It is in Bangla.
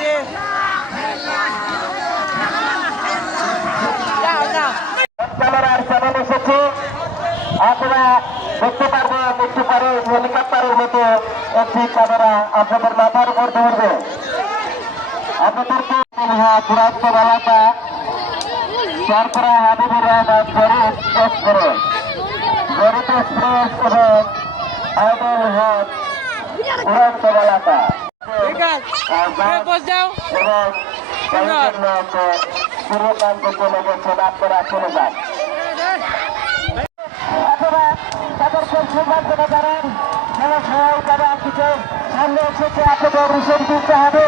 যে ক্যামেরার চ্যানেল এসেছে, আপনারা দেখতে পারবেন একটু পরে হেলিকপ্টারের মতো একটি ক্যামেরা আপনাদের মাথার উপর ধরবে। আপনাদেরকে পুরাতন এলাকা চারপাড়া হাবিবুর রহমান জরিপ এক্সপ্রেস এবং আইডল হাট পুরাতন এলাকা এবং পুরোকান্ত চলে গেছেন, আপনারা চলে যান। অথবা তাদেরকে সিদ্ধান্তটা দাঁড়ান, খেলা সবাই তারা কিছু সামনে এসেছে, আপনাদের রিসেন্ট দিতে হবে।